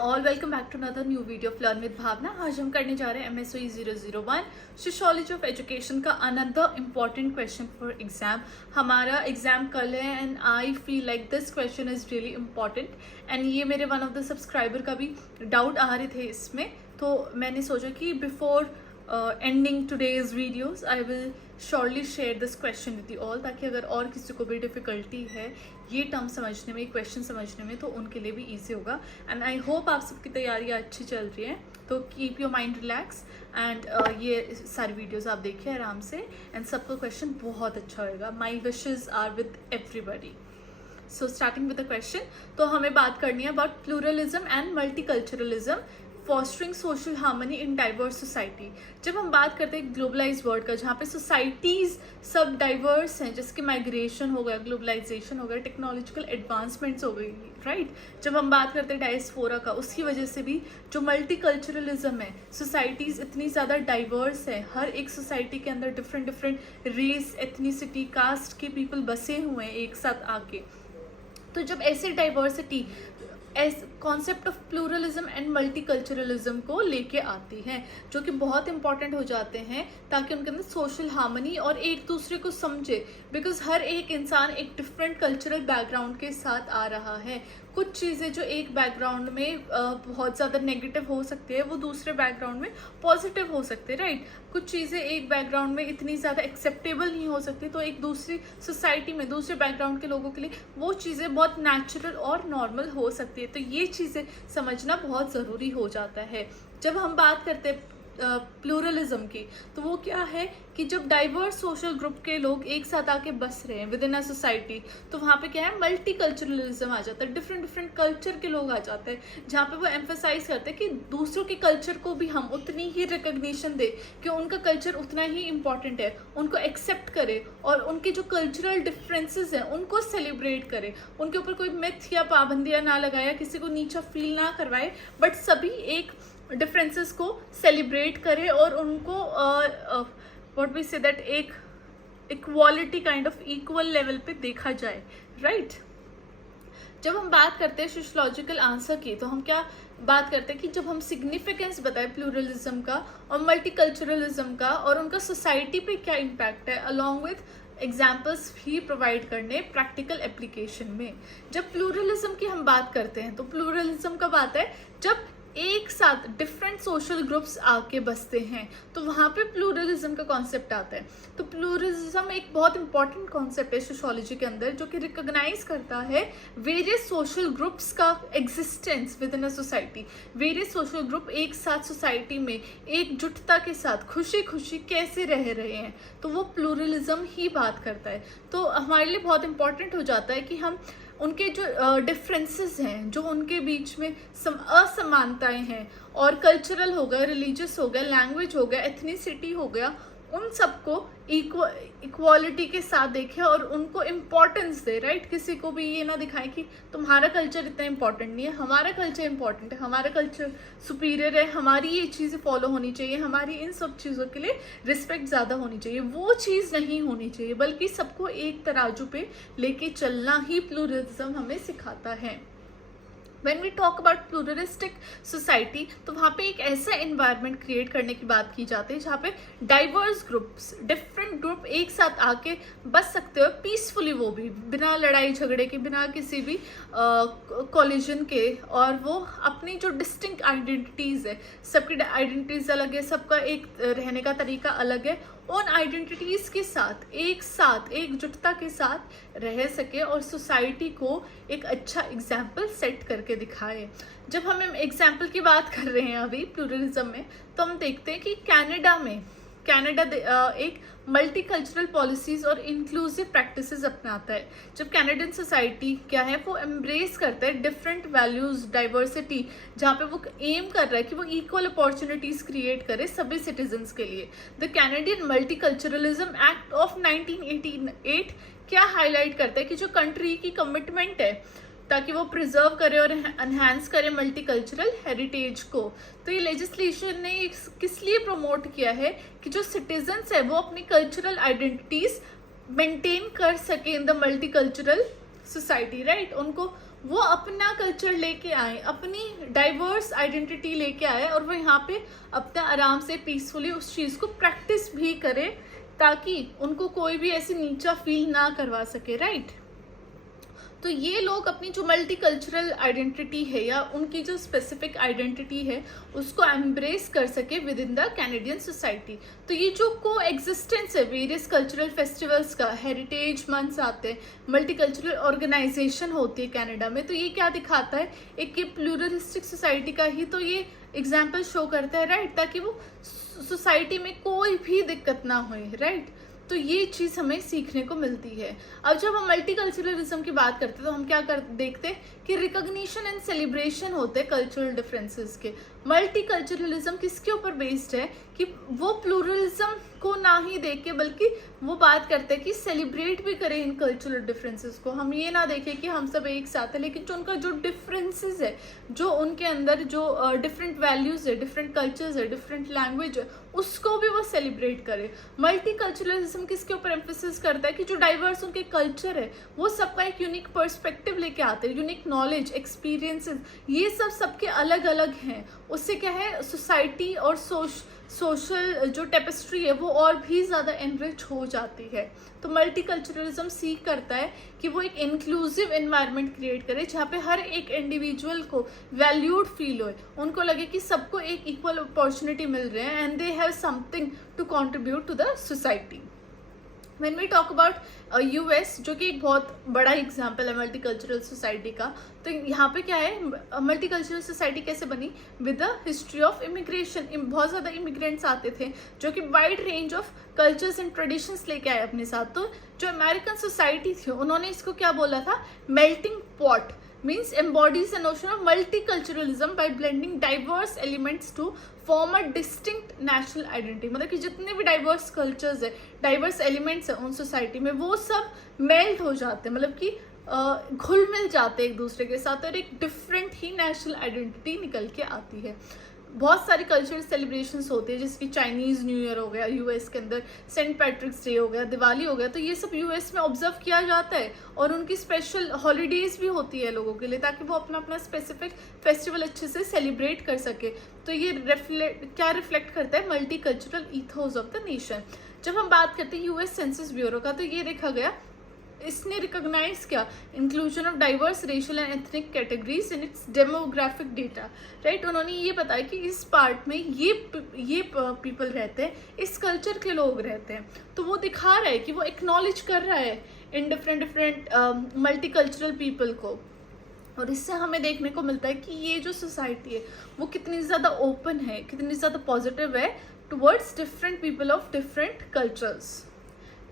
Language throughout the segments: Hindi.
All welcome back to another new video of learn with Bhavana. आज हम करने जा रहे हैं MSOE 001 सोशियोलॉजी ऑफ एजुकेशन का another important question for exam. हमारा एग्जाम कल है and I feel like this question is really important and ये मेरे वन ऑफ द सब्सक्राइबर का भी डाउट आ रहे थे इसमें, तो मैंने सोचा कि before ending today's videos I will surely share this question with you all, ताकि अगर और किसी को भी डिफ़िकल्टी है ये टर्म समझने में, क्वेश्चन समझने में, तो उनके लिए भी ईजी होगा। एंड आई होप आप सबकी तैयारी अच्छी चल रही है, तो keep your mind relax and ये सारी वीडियोस आप देखिए आराम से एंड सबका क्वेश्चन बहुत अच्छा होएगा। My wishes are with everybody. So starting with the question, तो हमें बात करनी है about pluralism and multiculturalism fostering social harmony in diverse society. जब हम बात करते हैं ग्लोबलाइज वर्ल्ड का, जहाँ पे सोसाइटीज़ सब डाइवर्स हैं, जैसे कि माइग्रेशन हो गया, ग्लोबलाइजेशन हो गया, टेक्नोलॉजिकल एडवांसमेंट्स हो गई, राइट। जब हम बात करते हैं डायस्पोरा का, उसकी वजह से भी जो मल्टीकल्चरलिज्म है, सोसाइटीज़ इतनी ज़्यादा डाइवर्स है, हर एक सोसाइटी के अंदर different different race, ethnicity, caste के पीपल बसे हुए हैं एक साथ आके। तो जब ऐसे diversity concept of pluralism and multiculturalism को लेके आती हैं, जो कि बहुत इंपॉर्टेंट हो जाते हैं ताकि उनके अंदर सोशल हार्मनी और एक दूसरे को समझे, बिकॉज हर एक इंसान एक डिफरेंट कल्चरल बैकग्राउंड के साथ आ रहा है। कुछ चीज़ें जो एक बैकग्राउंड में बहुत ज़्यादा नेगेटिव हो सकती है, वो दूसरे बैकग्राउंड में पॉजिटिव हो सकते हैं, राइट। कुछ चीज़ें एक बैकग्राउंड में इतनी ज़्यादा एक्सेप्टेबल नहीं हो सकती, तो एक दूसरी सोसाइटी में दूसरे बैकग्राउंड के लोगों के लिए वो चीज़ें बहुत नेचुरल और नॉर्मल हो सकती है। तो ये चीज़ें समझना बहुत ज़रूरी हो जाता है। जब हम बात करते हैं प्लूरलिज्म की, तो वो क्या है कि जब डाइवर्स सोशल ग्रुप के लोग एक साथ आके बस रहे हैं विद इन अ सोसाइटी, तो वहाँ पे क्या है, मल्टीकल्चरलिज्म आ जाता है, डिफरेंट डिफरेंट कल्चर के लोग आ जाते हैं, जहाँ पे वो एम्फेसाइज करते हैं कि दूसरों के कल्चर को भी हम उतनी ही रिकग्निशन दें कि उनका कल्चर उतना ही इम्पॉर्टेंट है, उनको एक्सेप्ट करें और उनके जो कल्चरल डिफरेंसेस हैं उनको सेलिब्रेट करें, उनके ऊपर कोई मिथ या पाबंदियाँ ना लगाए, किसी को नीचा फील ना करवाए, बट सभी एक डिफरेंसेस को सेलिब्रेट करें और उनको व्हाट वी से दैट एक equality kind of equal level पे देखा जाए, राइट। जब हम बात करते हैं सोशियोलॉजिकल आंसर की, तो हम क्या बात करते हैं कि जब हम सिग्निफिकेंस बताएं प्लूरलिज्म का और मल्टीकल्चरलिज्म का और उनका सोसाइटी पे क्या इम्पैक्ट है, अलॉन्ग विथ एग्जाम्पल्स भी प्रोवाइड करने प्रैक्टिकल एप्लीकेशन में। जब प्लूरलिज्म की हम बात करते हैं, तो प्लूरलिज्म कब आता है, जब एक साथ डिफरेंट सोशल ग्रुप्स आके बसते हैं, तो वहाँ पे प्लूरलिज्म का कॉन्सेप्ट आता है। तो प्लूरलिज्म एक बहुत इंपॉर्टेंट कॉन्सेप्ट है सोशियोलॉजी के अंदर, जो कि रिकॉग्नाइज करता है वेरियस सोशल ग्रुप्स का existence with in a society. Various social group एक साथ सोसाइटी में एकजुटता के साथ खुशी खुशी कैसे रह रहे हैं, तो वो प्लूरलिज्म ही बात करता है। तो हमारे लिए बहुत इंपॉर्टेंट हो जाता है कि हम उनके जो डिफरेंसेस हैं, जो उनके बीच में असमानताएं हैं, और कल्चरल हो गया, रिलीजियस हो गया, लैंग्वेज हो गया, एथनिसिटी हो गया, उन सबको इक्वालिटी के साथ देखें और उनको इम्पोर्टेंस दे, राइट। किसी को भी ये ना दिखाए कि तुम्हारा कल्चर इतना इम्पोर्टेंट नहीं है, हमारा कल्चर इम्पोर्टेंट है, हमारा कल्चर सुपीरियर है, हमारी ये चीज़ें फॉलो होनी चाहिए, हमारी इन सब चीज़ों के लिए रिस्पेक्ट ज़्यादा होनी चाहिए, वो चीज़ नहीं होनी चाहिए, बल्कि सबको एक तराजू पे लेके चलना ही प्लूरलिज्म हमें सिखाता है। When we talk about pluralistic society, तो वहाँ पे एक ऐसा environment क्रिएट करने की बात की जाती है जहाँ पे डाइवर्स ग्रुप्स, डिफरेंट ग्रुप एक साथ आके बस सकते हो पीसफुली, वो भी बिना लड़ाई झगड़े के, बिना किसी भी कोलिजन के, और वो अपनी जो डिस्टिंक्ट आइडेंटिटीज़ है, सबकी आइडेंटिटीज़ अलग है, सबका एक रहने का तरीका अलग है, उन आइडेंटिटीज़ के साथ एकजुटता के साथ रह सके और सोसाइटी को एक अच्छा एग्जाम्पल सेट करके दिखाए। जब हम एग्जाम्पल की बात कर रहे हैं अभी प्लूरलिज्म में, तो हम देखते हैं कि कनाडा एक मल्टीकल्चरल पॉलिसीज़ और इंक्लूसिव प्रैक्टिसेस अपनाता है। जब कैनेडियन सोसाइटी क्या है, वो एम्ब्रेस करता है डिफरेंट वैल्यूज़, डाइवर्सिटी, जहाँ पे वो एम कर रहा है कि वो इक्वल अपॉर्चुनिटीज़ क्रिएट करे सभी सिटीजन्स के लिए। The Canadian multiculturalism act of 1988 क्या हाईलाइट करता है कि जो कंट्री की कमिटमेंट है ताकि वो प्रिजर्व करे और एनहांस करे मल्टीकल्चरल हेरिटेज को। तो ये लेजिस्लेशन ने किस लिए प्रमोट किया है कि जो सिटीजन्स है वो अपनी कल्चरल आइडेंटिटीज मेंटेन कर सके in the multicultural society, right. उनको वो अपना कल्चर लेके आए, अपनी डाइवर्स आइडेंटिटी लेके आए, और वो यहाँ पे अपना आराम से पीसफुली उस चीज़ को प्रैक्टिस भी करे, ताकि उनको कोई भी ऐसी नीचा फील ना करवा सके, राइट। तो ये लोग अपनी जो मल्टी कल्चरल आइडेंटिटी है या उनकी जो स्पेसिफिक आइडेंटिटी है उसको एम्ब्रेस कर सके with in the Canadian society. तो ये जो को एग्जिस्टेंस है वेरियस कल्चरल फेस्टिवल्स का, हेरिटेज मंथ्स आते हैं, मल्टी कल्चरल ऑर्गेनाइजेशन होती है कनाडा में, तो ये क्या दिखाता है, एक ये प्लूरलिस्टिक सोसाइटी का ही तो ये एग्जाम्पल शो करता है, राइट, ताकि वो सोसाइटी में कोई भी दिक्कत ना हो, राइट। तो ये चीज़ हमें सीखने को मिलती है। अब जब हम मल्टीकल्चरलिज्म की बात करते हैं तो हम क्या देखते हैं कि रिकॉग्निशन एंड सेलिब्रेशन होते हैं कल्चरल डिफरेंसेस के। मल्टीकल्चरलिज्म किसके ऊपर बेस्ड है कि वो प्लूरलिज्म को ना ही देख के बल्कि वो बात करते हैं कि सेलिब्रेट भी करें इन कल्चरल डिफरेंसेस को। हम ये ना देखें कि हम सब एक साथ है, लेकिन जो उनका जो डिफरेंसेस है, जो उनके अंदर जो डिफरेंट वैल्यूज है, डिफरेंट कल्चर्स है, डिफरेंट लैंग्वेज है, उसको भी वो सेलिब्रेट करे। मल्टीकल्चरलिज्म किसके ऊपर एम्फेसिस करता है कि जो डाइवर्स उनके कल्चर है वो सबका एक यूनिक पर्सपेक्टिव लेके आते हैं, यूनिक नॉलेज, एक्सपीरियंसेस, ये सब सबके अलग अलग हैं। उससे क्या है, सोसाइटी और सोशल जो टेपेस्ट्री है वो और भी ज़्यादा एनरिच हो जाती है। तो मल्टीकल्चरलिज्म सीख करता है कि वो एक इंक्लूसिव एनवायरनमेंट क्रिएट करे जहाँ पे हर एक इंडिविजुअल को वैल्यूड फील हो, उनको लगे कि सबको एक इक्वल अपॉर्चुनिटी मिल रहे हैं and they have something to contribute to the society. When we talk about US, जो कि एक बहुत बड़ा एग्जाम्पल है मल्टीकल्चरल सोसाइटी का, तो यहाँ पे क्या है, मल्टीकल्चरल सोसाइटी कैसे बनी, with the history of immigration. बहुत ज़्यादा इमिग्रेंट्स आते थे जो कि wide range of cultures and traditions लेके आए अपने साथ। तो जो अमेरिकन सोसाइटी थी उन्होंने इसको क्या बोला था, melting pot, means embodies the notion of multiculturalism by blending diverse elements to form a distinct national identity। मतलब कि जितने भी डाइवर्स कल्चर्स है, डाइवर्स एलिमेंट्स है उन सोसाइटी में, वो सब मेल्ट हो जाते हैं, मतलब कि घुल मिल जाते हैं एक दूसरे के साथ, और एक डिफरेंट ही नेशनल आइडेंटिटी निकल के आती है। बहुत सारी कल्चरल सेलिब्रेशंस होते हैं, जैसे कि चाइनीज़ न्यू ईयर हो गया यूएस के अंदर, सेंट पैट्रिक्स डे हो गया, दिवाली हो गया, तो ये सब यूएस में ऑब्जर्व किया जाता है, और उनकी स्पेशल हॉलीडेज भी होती है लोगों के लिए, ताकि वो अपना अपना स्पेसिफिक फेस्टिवल अच्छे से सेलिब्रेट कर सके। तो ये क्या रिफ्लेक्ट करता है, multi cultural ethos of the nation. जब हम बात करते हैं यूएस सेंसस ब्यूरो का, तो ये देखा गया, इसने रिकॉग्नाइज किया inclusion of diverse racial and ethnic categories in its demographic data, right. उन्होंने ये बताया कि इस पार्ट में ये पीपल रहते हैं, इस कल्चर के लोग रहते हैं, तो वो दिखा रहा है कि वो एक्नॉलेज कर रहा है in different multi cultural people को। और इससे हमें देखने को मिलता है कि ये जो सोसाइटी है वो कितनी ज़्यादा ओपन है, कितनी ज़्यादा पॉजिटिव है towards different people of different cultures.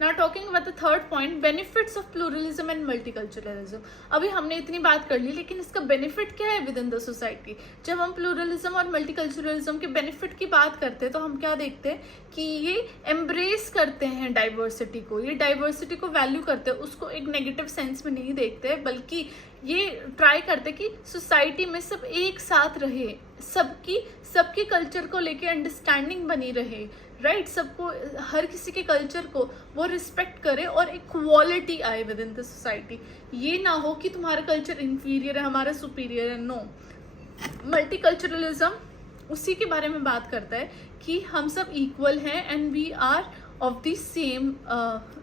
Now talking about the third point, benefits of pluralism and multiculturalism। अभी हमने इतनी बात कर ली, लेकिन इसका बेनिफिट क्या है विद इन द सोसाइटी। जब हम प्लूरलिज्म और मल्टीकल्चरलिज्म के बेनिफिट की बात करते हैं तो हम क्या देखते हैं कि ये एम्ब्रेस करते हैं डाइवर्सिटी को, ये डाइवर्सिटी को वैल्यू करते हैं, उसको एक नेगेटिव सेंस में नहीं देखते, बल्कि ये ट्राई करते कि सोसाइटी में सब एक साथ रहे, सबकी कल्चर को लेके अंडरस्टैंडिंग बनी रहे, राइट, सबको, हर किसी के कल्चर को वो रिस्पेक्ट करे और एक क्वालिटी आए विद इन द सोसाइटी। ये ना हो कि तुम्हारा कल्चर इंफीरियर है, हमारा सुपीरियर है, नो। मल्टीकल्चरलिज्म उसी के बारे में बात करता है कि हम सब इक्वल हैं and we are of the same,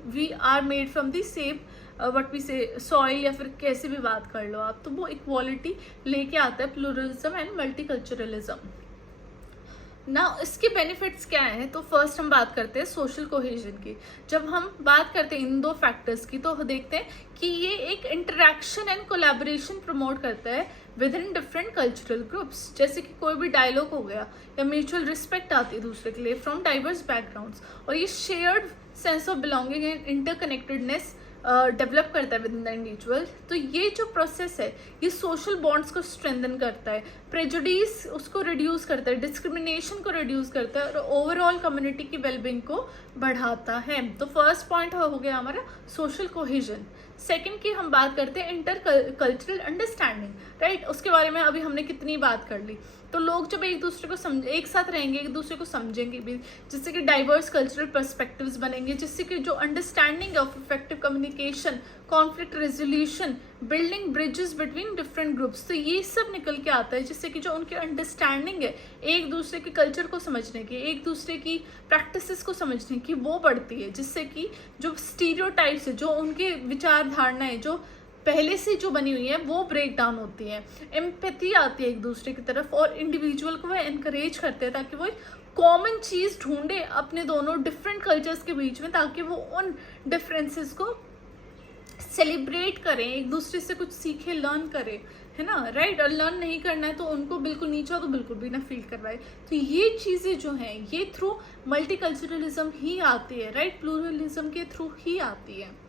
we are made from the same what we say soil, या फिर कैसे भी बात कर लो आप, तो वो इक्वालिटी लेके आता है प्लूरलिज्म एंड मल्टीकल्चरलिज्म। ना इसके बेनिफिट्स क्या हैं, तो फर्स्ट हम बात करते हैं सोशल कोहेजन की। जब हम बात करते हैं इन दो फैक्टर्स की, तो देखते हैं कि ये एक इंटरेक्शन एंड कोलैबोरेशन प्रमोट करता है with in different cultural groups. जैसे कि कोई भी डायलॉग हो गया या म्यूचुअल रिस्पेक्ट आती है दूसरे के लिए फ्रॉम डाइवर्स बैकग्राउंड्स, और ये shared sense of belonging and interconnectedness develop करता है विद इन द इंडिविजुअल। तो ये जो प्रोसेस है ये सोशल बॉन्ड्स को स्ट्रेंथन करता है, प्रेजुडिस उसको रिड्यूस करता है, डिस्क्रिमिनेशन को रिड्यूस करता है, और ओवरऑल कम्युनिटी की वेलबींग को बढ़ाता है। तो फर्स्ट पॉइंट हो गया हमारा सोशल कोहेजन। सेकंड की हम बात करते हैं इंटर कल्चरल अंडरस्टैंडिंग, राइट। उसके बारे में अभी हमने कितनी बात कर ली। तो लोग जब एक दूसरे को एक साथ रहेंगे, एक दूसरे को समझेंगे भी, जिससे कि डाइवर्स कल्चरल पर्सपेक्टिव्स बनेंगे, जिससे कि जो understanding of effective communication conflict resolution, building bridges between different groups. तो ये सब निकल के आता है, जिससे कि जो उनकी अंडरस्टैंडिंग है एक दूसरे के कल्चर को समझने की, एक दूसरे की प्रैक्टिसेस को समझने की, वो बढ़ती है, जिससे कि जो स्टीरियोटाइप्स है, जो उनके विचार धारणाएं जो पहले से जो बनी हुई है वो ब्रेक डाउन होती है, एम्पैथी आती है एक दूसरे की तरफ, और इंडिविजुअल को वो एनकरेज करते हैं ताकि वो कॉमन चीज़ ढूंढे अपने दोनों डिफरेंट कल्चर्स के बीच में, ताकि वो उन डिफरेंसेस को सेलिब्रेट करें, एक दूसरे से कुछ सीखे, लर्न करें, है ना, राइट। और लर्न नहीं करना है तो उनको बिल्कुल नीचा तो बिल्कुल भी ना फील करवाए। तो ये चीज़ें जो हैं ये थ्रू मल्टीकल्चरलिज्म ही आती है, राइट, प्लूरलिज्म के थ्रू ही आती है।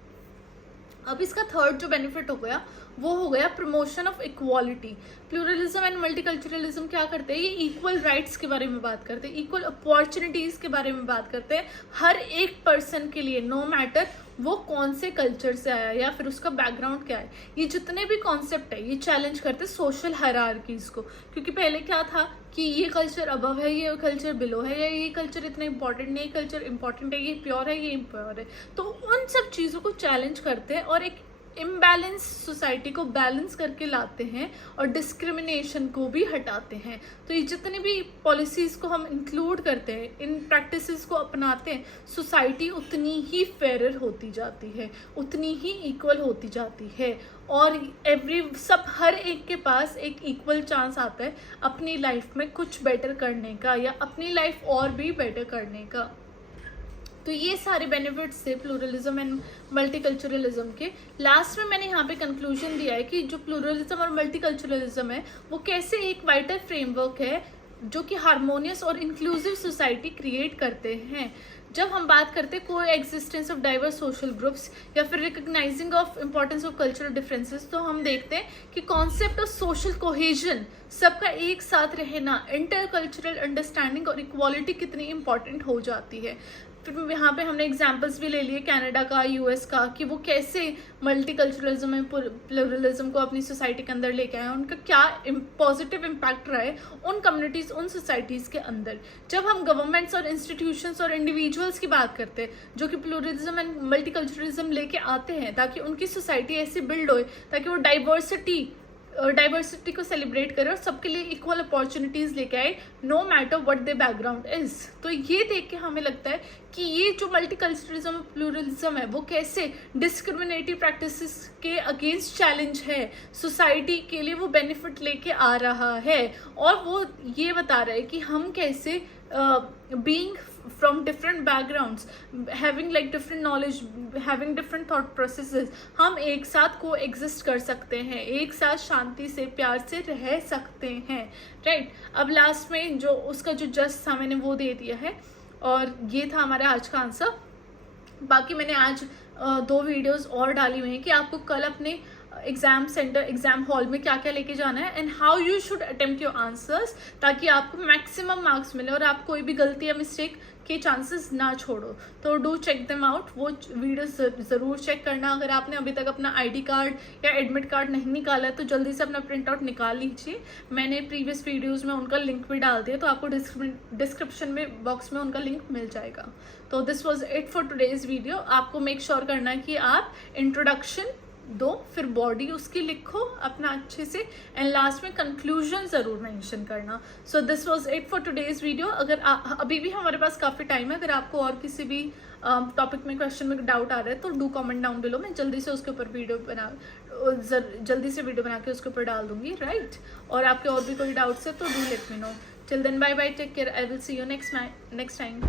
अब इसका थर्ड जो बेनिफिट हो गया वो हो गया promotion of equality. Pluralism and multiculturalism क्या करते हैं, ये इक्वल राइट्स के बारे में बात करते हैं, इक्वल अपॉर्चुनिटीज़ के बारे में बात करते हैं हर एक पर्सन के लिए, नो मैटर वो कौन से कल्चर से आया या फिर उसका बैकग्राउंड क्या है। ये जितने भी कॉन्सेप्ट है ये चैलेंज करते हैं सोशल हायरार्कीज को, क्योंकि पहले क्या था कि ये कल्चर अबव है, ये कल्चर बिलो है, या ये कल्चर इतना इंपॉर्टेंट नहीं, कल्चर इंपॉर्टेंट है, ये प्योर है, ये इम्प्योर है। तो उन सब चीज़ों को चैलेंज करते हैं और एक इम्बैलेंस सोसाइटी को बैलेंस करके लाते हैं और डिस्क्रिमिनेशन को भी हटाते हैं। तो ये जितनी भी पॉलिसीज़ को हम इंक्लूड करते हैं, इन प्रैक्टिसेस को अपनाते हैं, सोसाइटी उतनी ही फेयर होती जाती है, उतनी ही इक्वल होती जाती है, और हर एक के पास एक इक्वल चांस आता है अपनी लाइफ में कुछ बेटर करने का या अपनी लाइफ और भी बेटर करने का। तो ये सारे बेनिफिट्स थे प्लूरलिज्म एंड मल्टीकल्चरलिज्म के। लास्ट में मैंने यहाँ पे कंक्लूजन दिया है कि जो प्लूरलिज्म और मल्टीकल्चरलिज्म है वो कैसे एक वाइटर फ्रेमवर्क है जो कि हार्मोनियस और इंक्लूसिव सोसाइटी क्रिएट करते हैं। जब हम बात करते हैं को existence of diverse social groups या फिर recognising of importance of cultural differences, तो हम देखते हैं कि कॉन्सेप्ट ऑफ सोशल कोहेजन, सबका एक साथ रहना, इंटर कल्चरल अंडरस्टैंडिंग और इक्वालिटी कितनी इंपॉर्टेंट हो जाती है। फिर यहाँ पे हमने एग्जाम्पल्स भी ले लिए कनाडा का, यूएस का, कि वो कैसे मल्टीकल्चरलिज्म में प्लूरलिज्म को अपनी सोसाइटी के अंदर लेके आए, उनका क्या पॉजिटिव इम्पैक्ट रहा है उन कम्युनिटीज़, उन सोसाइटीज़ के अंदर। जब हम गवर्नमेंट्स और इंस्टीट्यूशंस और इंडिविजुअल्स की बात करते हैं जो कि प्लूरलिज्म एंड मल्टीकल्चरलिज्म लेके आते हैं ताकि उनकी सोसाइटी ऐसी बिल्ड हो ताकि वो डाइवर्सिटी को सेलिब्रेट करे और सबके लिए इक्वल अपॉर्चुनिटीज़ लेके आए, no matter what their background is. तो ये देख के हमें लगता है कि ये जो मल्टीकल्चरलिज्म प्लूरलिज्म है वो कैसे डिस्क्रिमिनेटिव प्रैक्टिसेस के अगेंस्ट चैलेंज है, सोसाइटी के लिए वो बेनिफिट लेके आ रहा है, और वो ये बता रहा है कि हम कैसे being from different backgrounds, having like different knowledge, having different thought processes, हम एक साथ को एग्जिस्ट कर सकते हैं, एक साथ शांति से प्यार से रह सकते हैं, राइट। अब लास्ट में जो उसका जो जस्ट था मैंने वो दे दिया है, और ये था हमारा आज का आंसर। बाकी मैंने आज 2 वीडियोस और डाली हुई हैं कि आपको कल अपने एग्जाम सेंटर, एग्जाम हॉल में क्या क्या लेके जाना है and how you should attempt your answers, ताकि आपको मैक्सिमम मार्क्स मिले और आप कोई भी गलती या मिस्टेक के चांसेस ना छोड़ो। तो डू चेक देम आउट, वो वीडियोस ज़रूर चेक करना। अगर आपने अभी तक अपना आईडी कार्ड या एडमिट कार्ड नहीं निकाला है तो जल्दी से अपना प्रिंट आउट निकाल लीजिए। मैंने प्रीवियस वीडियोस में उनका लिंक भी डाल दिया, तो आपको डिस्क्रिप्शन में बॉक्स में उनका लिंक मिल जाएगा। तो this was it for today's video. आपको मेक श्योर करना है कि आप इंट्रोडक्शन दो, फिर बॉडी उसकी लिखो अपना अच्छे से, एंड लास्ट में कंक्लूजन ज़रूर मेंशन करना। So this was it for today's video. अगर अभी भी हमारे पास काफ़ी टाइम है, अगर आपको और किसी भी टॉपिक में, क्वेश्चन में डाउट आ रहा है तो डू कमेंट डाउन बिलो, मैं जल्दी से उसके ऊपर वीडियो बना के उसके ऊपर डाल दूंगी, राइट। और आपके और भी कोई डाउट्स है तो do let me know. Till then bye bye, take care, I will see you next time.